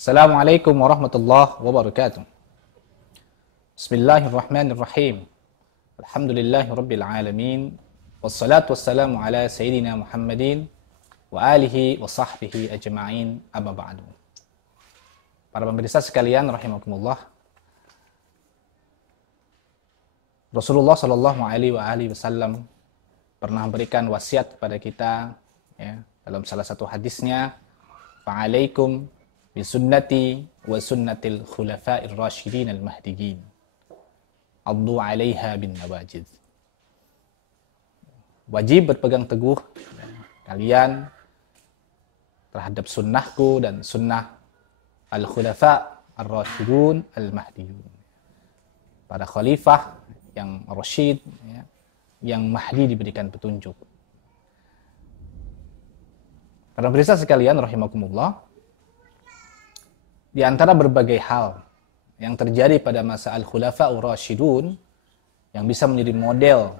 Assalamualaikum warahmatullahi wabarakatuh. Bismillahirrahmanirrahim. Alhamdulillahi rabbil alamin. Wassalatu wassalamu ala sayyidina Muhammadin wa alihi wa sahbihi ajma'in, amma ba'du. Para pemirsa sekalian rahimakumullah. Rasulullah sallallahu alaihi wasallam pernah memberikan wasiat kepada kita, ya, dalam salah satu hadisnya, fa'alaikum bisunnati wa sunnatil khulafa'ir rasyidin al-mahdiyyin addu 'alaiha bin nawajid. Wajib berpegang teguh kalian terhadap sunnahku dan sunnah al-khulafa' ar-rasyidun al-mahdiyyun, para khalifah yang rasyid, ya, yang mahdi diberikan petunjuk. Para pemirsa sekalian rahimakumullah, di antara berbagai hal yang terjadi pada masa Al-Khulafa Ar-Rasyidun yang bisa menjadi model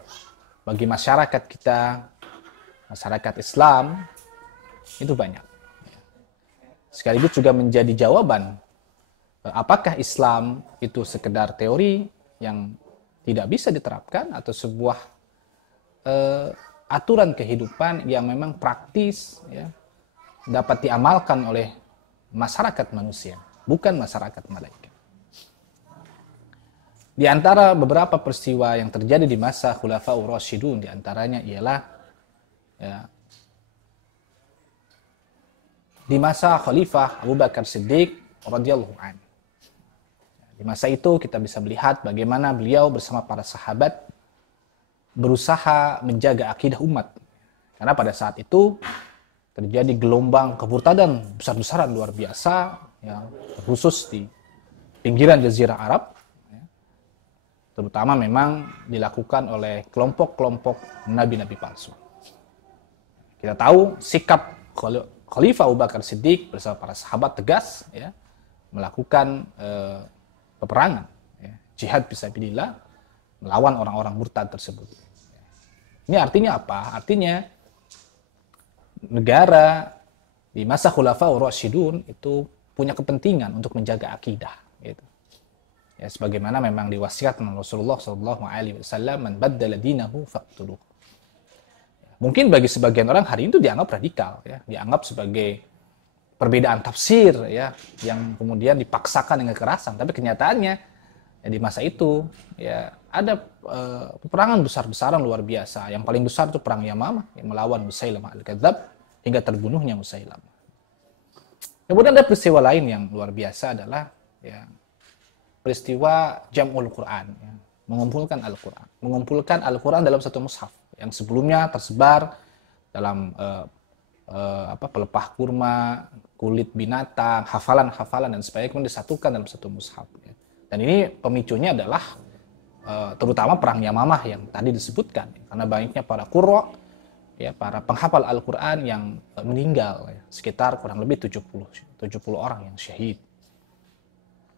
bagi masyarakat kita, masyarakat Islam, itu banyak. Sekaligus juga menjadi jawaban apakah Islam itu sekedar teori yang tidak bisa diterapkan atau sebuah aturan kehidupan yang memang praktis, ya, dapat diamalkan oleh masyarakat manusia, bukan masyarakat malaikat. Di antara beberapa peristiwa yang terjadi di masa Khulafaur Rasyidun, di antaranya ialah, ya, di masa Khalifah Abu Bakar Siddiq radhiyallahu anhu. Di masa itu kita bisa melihat bagaimana beliau bersama para sahabat berusaha menjaga akidah umat. Karena pada saat itu terjadi gelombang kemurtadan besar-besaran luar biasa, ya, khusus di pinggiran Jazirah Arab, ya, terutama memang dilakukan oleh kelompok-kelompok nabi-nabi palsu. Kita tahu sikap Khalifah Abu Bakar Siddiq bersama para sahabat tegas, ya, melakukan peperangan, ya, jihad fisabilillah melawan orang-orang murtad tersebut. Ini artinya apa? Artinya negara di masa Khulafaur Rasyidun itu punya kepentingan untuk menjaga akidah, gitu. Ya, sebagaimana memang diwasiatkan Rasulullah SAW, man baddala dinahu faqtuluh. Mungkin bagi sebagian orang hari itu dianggap radikal, ya, dianggap sebagai perbedaan tafsir, ya, yang kemudian dipaksakan dengan kekerasan. Tapi kenyataannya, ya, di masa itu, ya, ada peperangan besar-besaran luar biasa. Yang paling besar itu perang Yamamah yang melawan Musailamah al-Kadzdzab hingga terbunuhnya Musailamah. Kemudian ada peristiwa lain yang luar biasa adalah, ya, peristiwa Jam'ul Quran, ya, mengumpulkan Al-Quran. Mengumpulkan Al-Quran dalam satu mushaf yang sebelumnya tersebar dalam pelepah kurma, kulit binatang, hafalan-hafalan dan sebagainya, kemudian disatukan dalam satu mushaf. Ya. Dan ini pemicunya adalah terutama perang Yamamah yang tadi disebutkan, karena banyaknya para qurra, ya, para penghafal Al-Quran yang meninggal, ya, sekitar kurang lebih 70 orang yang syahid.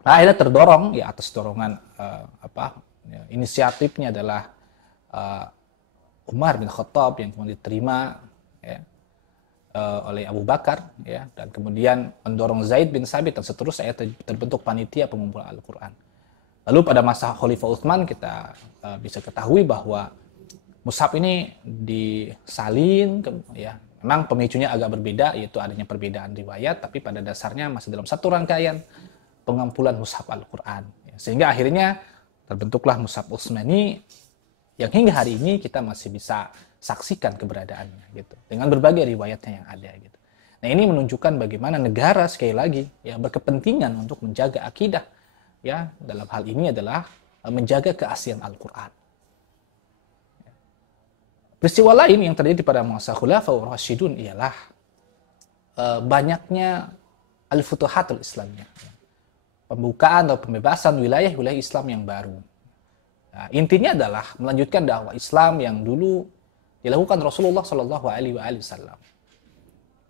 Nah, akhirnya terdorong, ya, atas dorongan inisiatifnya adalah Umar bin Khattab yang kemudian diterima, ya, oleh Abu Bakar, ya, dan kemudian mendorong Zaid bin Sabit dan seterusnya, terbentuk panitia pengumpulan Al-Quran. Lalu pada masa Khalifah Utsman kita bisa ketahui bahwa mushaf ini disalin, ya, memang pemicunya agak berbeda, yaitu adanya perbedaan riwayat, tapi pada dasarnya masih dalam satu rangkaian pengumpulan mushaf Al-Quran. Ya, sehingga akhirnya terbentuklah mushaf Utsmani yang hingga hari ini kita masih bisa saksikan keberadaannya, gitu, dengan berbagai riwayatnya yang ada, gitu. Nah, ini menunjukkan bagaimana negara sekali lagi, ya, berkepentingan untuk menjaga akidah, ya, dalam hal ini adalah menjaga keaslian Al-Quran. Peristiwa lain yang terjadi pada masa Khulafaur Rasyidun ialah banyaknya al-futuhatul Islamiyah, pembukaan atau pembebasan wilayah-wilayah Islam yang baru. Nah, intinya adalah melanjutkan dakwah Islam yang dulu dilakukan Rasulullah Shallallahu Alaihi Wasallam.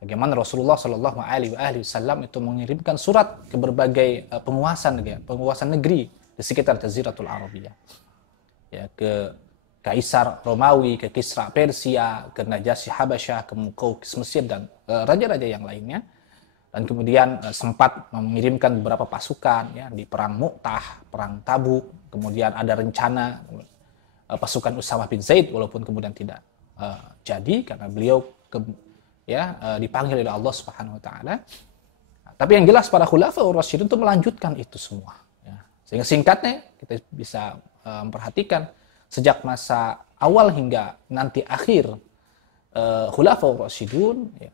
Bagaimana Rasulullah Shallallahu Alaihi Wasallam itu mengirimkan surat ke berbagai penguasa negeri di sekitar Jaziratul Arabiyah, ya, ke Kaisar Romawi, ke Kisra Persia, ke Najasyi Habasyah, ke Muqawqis Mesir dan raja-raja yang lainnya, dan kemudian sempat mengirimkan beberapa pasukan ya di perang Mu'tah, perang Tabuk, kemudian ada rencana pasukan Usamah bin Zaid walaupun kemudian tidak jadi karena beliau dipanggil oleh Allah Subhanahu wa taala. Tapi yang jelas para khulafaur rasyidun itu melanjutkan itu semua ya. Sehingga singkatnya kita bisa memperhatikan sejak masa awal hingga nanti akhir khulafaur rasyidun ya,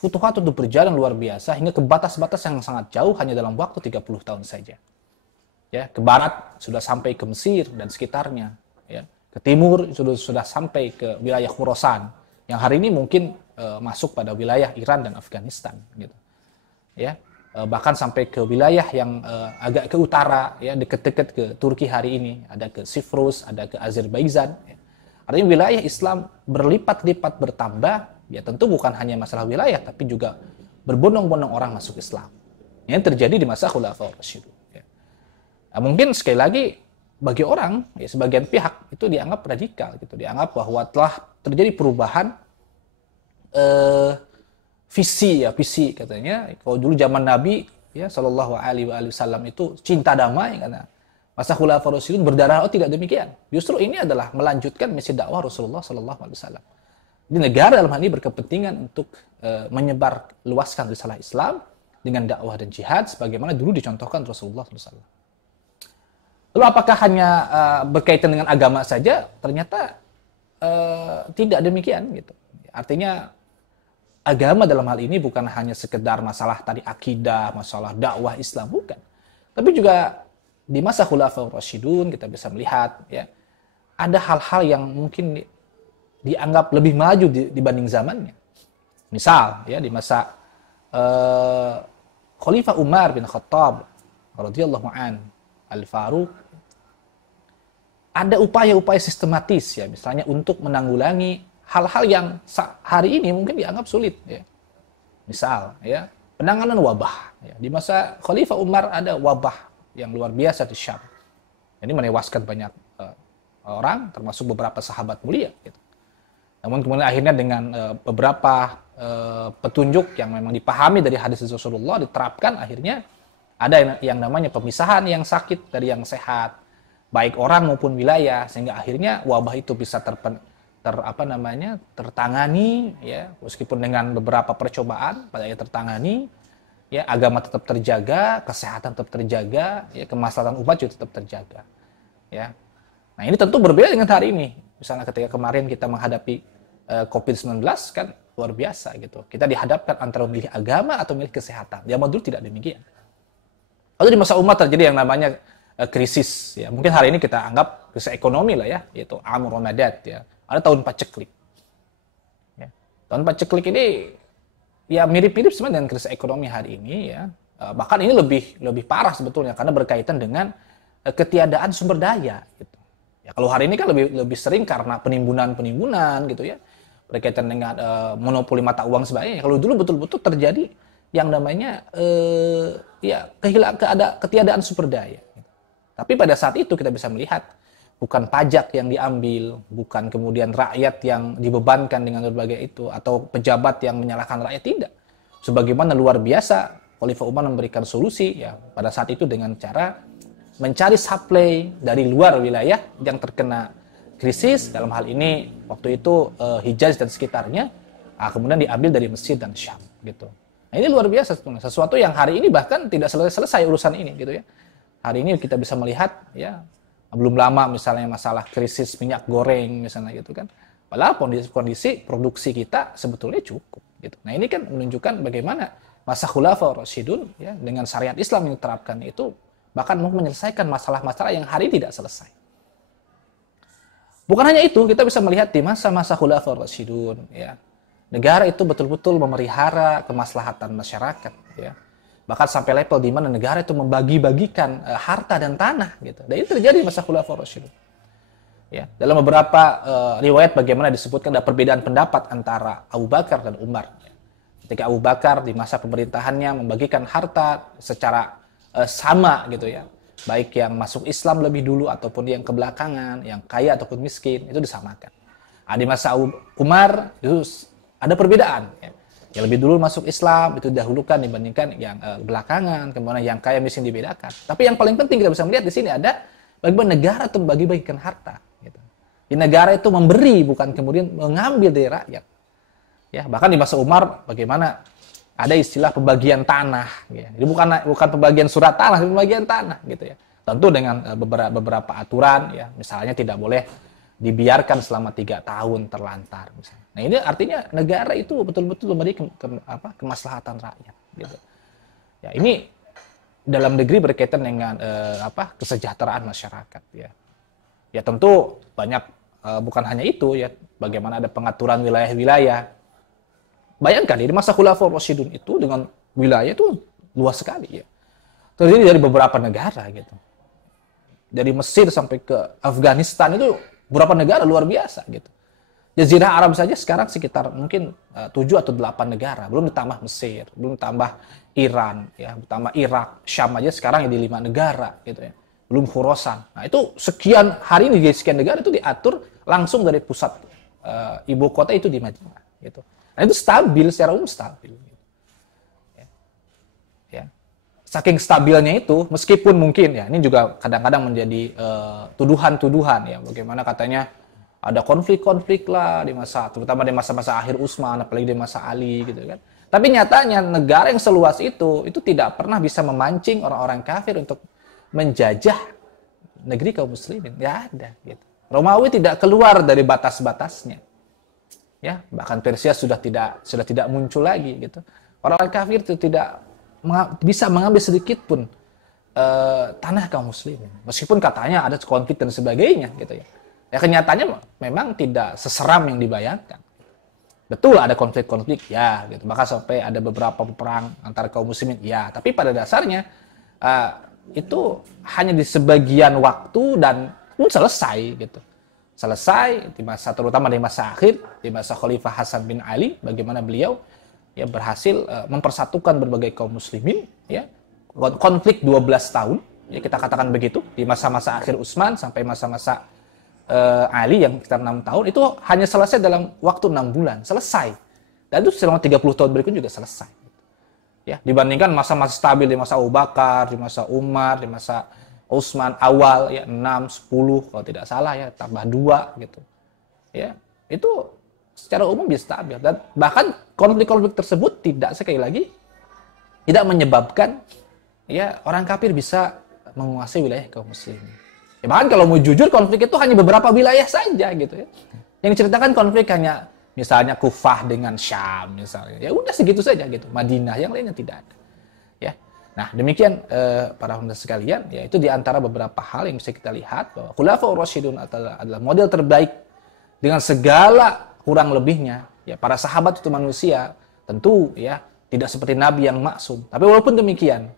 futuhat itu berjalan luar biasa hingga ke batas-batas yang sangat jauh hanya dalam waktu 30 tahun saja. Ya, ke barat sudah sampai ke Mesir dan sekitarnya, ya. Ke timur sudah sampai ke wilayah Khurasan yang hari ini mungkin masuk pada wilayah Iran dan Afghanistan gitu. Ya. Bahkan sampai ke wilayah yang agak ke utara ya, dekat-dekat ke Turki hari ini, ada ke Siprus, ada ke Azerbaijan ya. Artinya wilayah Islam berlipat-lipat bertambah. Ya tentu bukan hanya masalah wilayah, tapi juga berbondong-bondong orang masuk Islam. Yang terjadi di masa Khulafaur Rasyidun. Ya. Nah, mungkin sekali lagi bagi orang, ya, sebagian pihak itu dianggap radikal, gitu. Dianggap bahwa telah terjadi perubahan visi katanya. Kalau dulu zaman Nabi, ya Shallallahu Alaihi Wasallam itu cinta damai, karena masa Khulafaur Rasyidun berdarah. Oh tidak demikian. Justru ini adalah melanjutkan misi dakwah Rasulullah Shallallahu Alaihi Wasallam. Di negara dalam hal ini berkepentingan untuk menyebar luaskan risalah Islam dengan dakwah dan jihad sebagaimana dulu dicontohkan Rasulullah SAW. Lalu apakah hanya berkaitan dengan agama saja? Ternyata tidak demikian gitu. Artinya agama dalam hal ini bukan hanya sekedar masalah tadi akidah, masalah dakwah Islam, bukan. Tapi juga di masa Khulafaur Rasyidun kita bisa melihat ya ada hal-hal yang mungkin dianggap lebih maju dibanding zamannya. Misal ya di masa Khalifah Umar bin Khattab radhiyallahu an Al-Faruq ada upaya-upaya sistematis ya, misalnya untuk menanggulangi hal-hal yang hari ini mungkin dianggap sulit ya. Misal ya, penanganan wabah ya. Di masa Khalifah Umar ada wabah yang luar biasa di Syam. Ini menewaskan banyak orang termasuk beberapa sahabat mulia gitu. Namun kemudian akhirnya dengan beberapa petunjuk yang memang dipahami dari hadis Rasulullah diterapkan, akhirnya ada yang namanya pemisahan yang sakit dari yang sehat, baik orang maupun wilayah, sehingga akhirnya wabah itu bisa tertangani ya, meskipun dengan beberapa percobaan pada akhirnya tertangani ya, agama tetap terjaga, kesehatan tetap terjaga ya, kemaslahatan umat juga tetap terjaga ya. Nah ini tentu berbeda dengan hari ini. Misalnya ketika kemarin kita menghadapi COVID-19 kan luar biasa gitu. Kita dihadapkan antara memilih agama atau memilih kesehatan. Zaman dulu tidak demikian. Lalu di masa umat terjadi yang namanya krisis. Ya. Mungkin hari ini kita anggap krisis ekonomi lah ya, yaitu Amr Ramadat ya. Ada tahun paceklik. Ya. Tahun paceklik ini ya mirip-mirip sebenarnya dengan krisis ekonomi hari ini ya. Bahkan ini lebih parah sebetulnya karena berkaitan dengan ketiadaan sumber daya gitu. Ya, kalau hari ini kan lebih sering karena penimbunan gitu ya, berkaitan dengan monopoli mata uang sebagainya. Kalau dulu betul-betul terjadi yang namanya ketiadaan sumber daya. Tapi pada saat itu kita bisa melihat bukan pajak yang diambil, bukan kemudian rakyat yang dibebankan dengan berbagai itu, atau pejabat yang menyalahkan rakyat, tidak. Sebagaimana luar biasa Khalifah Umar memberikan solusi ya pada saat itu dengan cara mencari supply dari luar wilayah yang terkena krisis, dalam hal ini waktu itu Hijaz dan sekitarnya, kemudian diambil dari Mesir dan Syam gitu. Nah, ini luar biasa sesuatu yang hari ini bahkan tidak selesai urusan ini gitu ya. Hari ini kita bisa melihat ya, belum lama misalnya masalah krisis minyak goreng misalnya gitu kan. Padahal kondisi produksi kita sebetulnya cukup gitu. Nah, ini kan menunjukkan bagaimana masa Khulafaur Rasyidun ya dengan syariat Islam yang diterapkan itu bahkan mau menyelesaikan masalah-masalah yang hari tidak selesai. Bukan hanya itu, kita bisa melihat di masa-masa Khulafaur Rasyidun ya, negara itu betul-betul memelihara kemaslahatan masyarakat ya. Bahkan sampai level di mana negara itu membagi-bagikan harta dan tanah gitu. Dan itu terjadi di masa Khulafaur Rasyidun. Ya, dalam beberapa riwayat bagaimana disebutkan ada perbedaan pendapat antara Abu Bakar dan Umar. Ketika Abu Bakar di masa pemerintahannya membagikan harta secara sama gitu ya, baik yang masuk Islam lebih dulu ataupun yang kebelakangan, yang kaya ataupun miskin, itu disamakan. Di masa Umar itu ada perbedaan ya. yang lebih dulu masuk Islam itu didahulukan dibandingkan yang belakangan, kemudian yang kaya miskin dibedakan. Tapi yang paling penting kita bisa melihat di sini ada bagaimana negara itu membagi-bagikan harta. Gitu. Di negara itu memberi, bukan kemudian mengambil dari rakyat. Ya, bahkan di masa Umar bagaimana ada istilah pembagian tanah. Ya. Jadi bukan pembagian surat tanah, tapi pembagian tanah, gitu ya. Tentu dengan beberapa aturan, ya, misalnya tidak boleh dibiarkan selama 3 tahun terlantar, misalnya. Nah ini artinya negara itu betul-betul memberi kemaslahatan rakyat. Gitu. Ya ini dalam negeri berkaitan dengan kesejahteraan masyarakat. Ya tentu banyak bukan hanya itu ya, bagaimana ada pengaturan wilayah-wilayah. Bayangkan di masa Khulafaur Rasyidun itu dengan wilayah itu luas sekali ya. Terdiri dari beberapa negara gitu. Dari Mesir sampai ke Afghanistan itu beberapa negara luar biasa gitu. Jazirah Arab saja sekarang sekitar mungkin 7 atau 8 negara, belum ditambah Mesir, belum ditambah Iran, ya, ditambah Irak, Syam aja sekarang di 5 negara gitu ya. Belum Khurasan. Nah, itu sekian hari ini sekian negara itu diatur langsung dari pusat ibu kota itu di Madinah gitu. Nah, itu stabil, secara umum stabil. Gitu. Ya. Saking stabilnya itu, meskipun mungkin ya ini juga kadang-kadang menjadi tuduhan-tuduhan ya, bagaimana katanya ada konflik-konflik lah di masa, terutama di masa-masa akhir Utsman, apalagi di masa Ali gitu kan. Tapi nyatanya negara yang seluas itu tidak pernah bisa memancing orang-orang kafir untuk menjajah negeri kaum muslimin. Nggak ada gitu. Romawi tidak keluar dari batas-batasnya. Ya, bahkan Persia sudah tidak muncul lagi gitu. Orang-orang kafir itu tidak bisa mengambil sedikit pun tanah kaum muslimin. Meskipun katanya ada konflik dan sebagainya gitu ya. Ya kenyataannya memang tidak seseram yang dibayangkan. Betul ada konflik-konflik, ya, gitu. Maka sampai ada beberapa perang antara kaum muslimin, ya. Tapi pada dasarnya itu hanya di sebagian waktu dan pun selesai, gitu. Selesai di masa, terutama di masa akhir, di masa Khalifah Hasan bin Ali, bagaimana beliau ya berhasil mempersatukan berbagai kaum muslimin, ya. Konflik 12 tahun, ya kita katakan begitu, di masa-masa akhir Utsman sampai masa-masa Ali yang sekitar 6 tahun, itu hanya selesai dalam waktu 6 bulan, selesai. Dan itu selama 30 tahun berikutnya juga selesai. Ya, dibandingkan masa-masa stabil di masa Abu Bakar, di masa Umar, di masa Utsman awal ya 6, 10 kalau tidak salah ya, tambah 2 gitu. Ya, itu secara umum bisa stabil, dan bahkan konflik-konflik tersebut tidak, sekali lagi, tidak menyebabkan ya orang kafir bisa menguasai wilayah kaum muslimin. Ya, bahkan kalau mau jujur, konflik itu hanya beberapa wilayah saja gitu ya. Yang diceritakan konflik hanya misalnya Kufah dengan Syam misalnya. Ya udah segitu saja gitu. Madinah, yang lainnya tidak ada. Ya. Nah, demikian para pemirsa sekalian, ya itu di antara beberapa hal yang bisa kita lihat bahwa Khulafaur Rasyidun adalah model terbaik dengan segala kurang lebihnya. Ya, para sahabat itu manusia, tentu ya tidak seperti nabi yang maksum. Tapi walaupun demikian,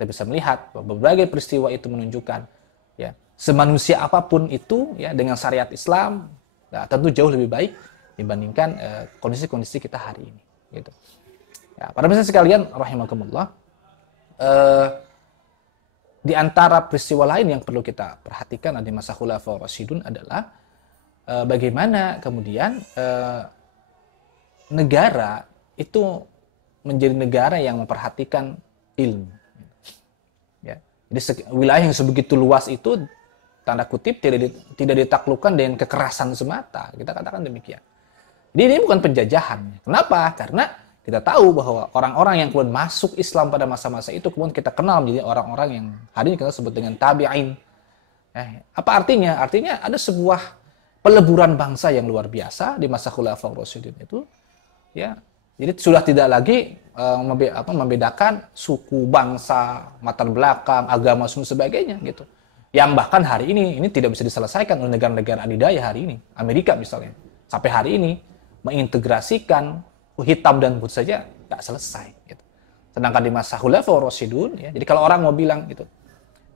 kita bisa melihat bahwa berbagai peristiwa itu menunjukkan ya semanusia apapun itu ya dengan syariat Islam ya, tentu jauh lebih baik dibandingkan kondisi-kondisi kita hari ini gitu. Ya, para pemirsa sekalian rahimakumullah, di antara peristiwa lain yang perlu kita perhatikan di masa Khulafaur Rasyidun adalah bagaimana kemudian negara itu menjadi negara yang memperhatikan ilmu. Ya. Jadi wilayah yang sebegitu luas itu, tanda kutip, tidak ditaklukkan dengan kekerasan semata. Kita katakan demikian. Jadi ini bukan penjajahan. Kenapa? Karena kita tahu bahwa orang-orang yang kemudian masuk Islam pada masa-masa itu kemudian kita kenal menjadi orang-orang yang hari ini kita sebut dengan tabi'in. Apa artinya? Artinya ada sebuah peleburan bangsa yang luar biasa di masa Khulafaur Rasyidin itu. Ya, jadi sudah tidak lagi membedakan suku, bangsa, latar belakang, agama, dan sebagainya gitu. Yang bahkan hari ini tidak bisa diselesaikan oleh negara-negara adidaya hari ini. Amerika misalnya, sampai hari ini mengintegrasikan hitam dan putih saja tidak selesai. Gitu. Sedangkan di masa Khulafaur Rasyidun, ya, jadi kalau orang mau bilang gitu,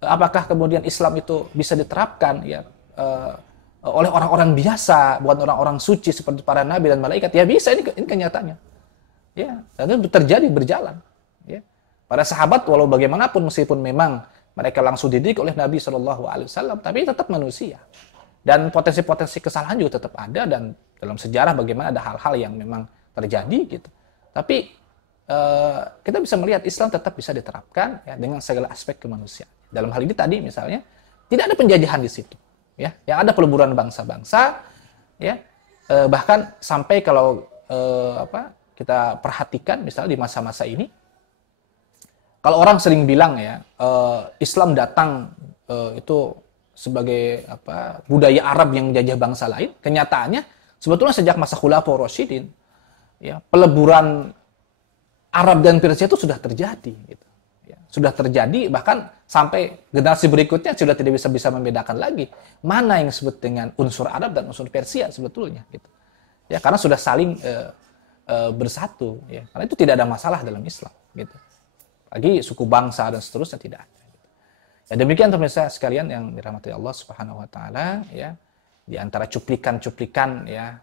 apakah kemudian Islam itu bisa diterapkan ya oleh orang-orang biasa, bukan orang-orang suci seperti para nabi dan malaikat? Ya bisa, ini kenyataannya. Ya, dan itu terjadi berjalan. Ya. Para sahabat walau bagaimanapun, meskipun memang mereka langsung dididik oleh Nabi SAW, tapi tetap manusia. Dan potensi-potensi kesalahan juga tetap ada, dan dalam sejarah bagaimana ada hal-hal yang memang terjadi gitu. Tapi kita bisa melihat Islam tetap bisa diterapkan ya, dengan segala aspek kemanusiaan. Dalam hal ini tadi misalnya tidak ada penjajahan di situ, ya, yang ada peleburan bangsa-bangsa, ya, bahkan sampai kalau kita perhatikan misalnya di masa-masa ini, kalau orang sering bilang ya Islam datang itu sebagai budaya Arab yang menjajah bangsa lain, kenyataannya sebetulnya sejak masa Khulafaur Rasyidin, ya, peleburan Arab dan Persia itu sudah terjadi, gitu. Ya, sudah terjadi, bahkan sampai generasi berikutnya sudah tidak bisa membedakan lagi mana yang disebut dengan unsur Arab dan unsur Persia sebetulnya, gitu. Ya, karena sudah saling bersatu, ya. Karena itu tidak ada masalah dalam Islam, gitu. Lagi suku bangsa dan seterusnya tidak ada. Ya, demikian pemirsa sekalian yang dirahmati Allah Subhanahu wa taala, ya. Di antara cuplikan-cuplikan ya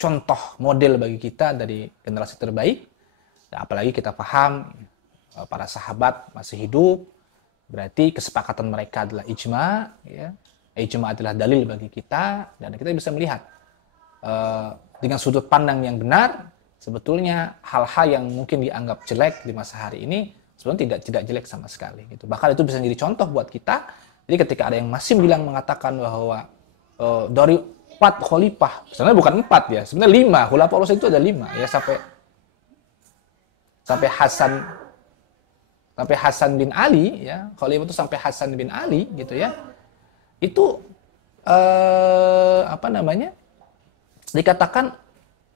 contoh model bagi kita dari generasi terbaik. Ya, apalagi kita paham para sahabat masih hidup, berarti kesepakatan mereka adalah ijma, ya. Ijma adalah dalil bagi kita, dan kita bisa melihat dengan sudut pandang yang benar, sebetulnya hal-hal yang mungkin dianggap jelek di masa hari ini sebenarnya tidak jelek sama sekali, gitu. Bahkan itu bisa menjadi contoh buat kita. Jadi ketika ada yang masih mengatakan bahwa dari 4 khalifah, sebenarnya bukan 4 ya, sebenarnya 5, Khulafaur Rasyidin itu ada 5 ya, sampai Hasan bin Ali ya, khalifah itu sampai Hasan bin Ali gitu ya. Itu dikatakan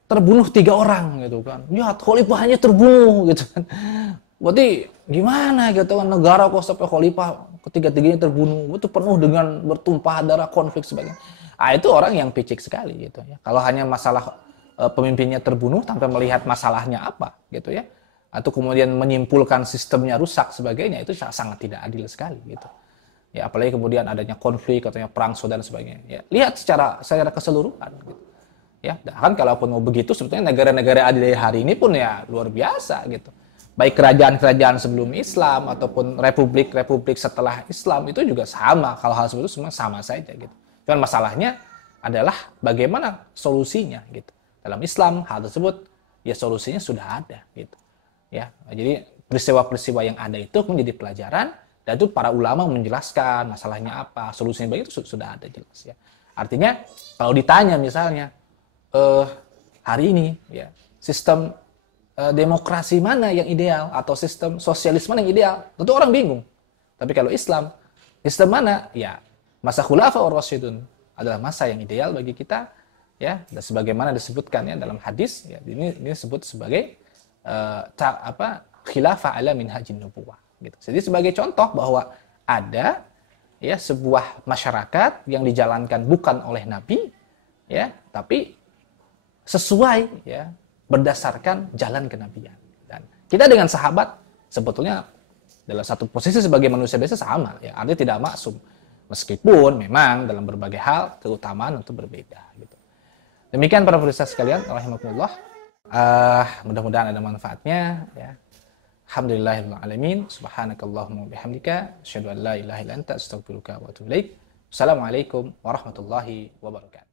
terbunuh 3 orang gitu kan. Ya, khalifahnya terbunuh gitu kan. Berarti gimana gitu kan, negara kok sampai khalifah ketiga-tiganya terbunuh, itu penuh dengan bertumpah darah, konflik sebagainya. Itu orang yang picik sekali gitu ya. Kalau hanya masalah pemimpinnya terbunuh tanpa melihat masalahnya apa gitu ya, atau kemudian menyimpulkan sistemnya rusak sebagainya, itu sangat tidak adil sekali gitu. Ya, apalagi kemudian adanya konflik, katanya perang saudara sebagainya. Ya, lihat secara keseluruhan gitu. Ya, kan kalaupun mau begitu sebetulnya negara-negara adil hari ini pun ya luar biasa gitu. Baik kerajaan-kerajaan sebelum Islam ataupun republik-republik setelah Islam itu juga sama, kalau hal seperti itu semua sama saja gitu. Cuman masalahnya adalah bagaimana solusinya gitu. Dalam Islam hal tersebut ya solusinya sudah ada gitu. Ya, jadi peristiwa-peristiwa yang ada itu menjadi pelajaran, dan itu para ulama menjelaskan masalahnya apa, solusinya begitu sudah ada jelas ya. Artinya kalau ditanya misalnya hari ini ya sistem demokrasi mana yang ideal atau sistem sosialis mana yang ideal, tentu orang bingung. Tapi kalau Islam, sistem mana? Ya, masa Khulafaur Rasyidun adalah masa yang ideal bagi kita, ya. Dan sebagaimana disebutkan ya dalam hadis, ya, ini disebut sebagai khilafah ala minhajin nubuwah. Gitu. Jadi sebagai contoh bahwa ada ya sebuah masyarakat yang dijalankan bukan oleh Nabi, ya, tapi sesuai ya berdasarkan jalan kenabian. Dan kita dengan sahabat sebetulnya dalam satu posisi sebagai manusia biasa sama, ya, artinya tidak maksum. Meskipun memang dalam berbagai hal keutamaan itu berbeda. Gitu. Demikian para pemirsa sekalian, rahimakumullah. Mudah-mudahan ada manfaatnya. Ya. Alhamdulillahirabbil alamin. Subhanakallahumma bihamdika, asyhadu an la ilaha illa anta, astaghfiruka wa atubu ilaik. Assalamualaikum warahmatullahi wabarakatuh.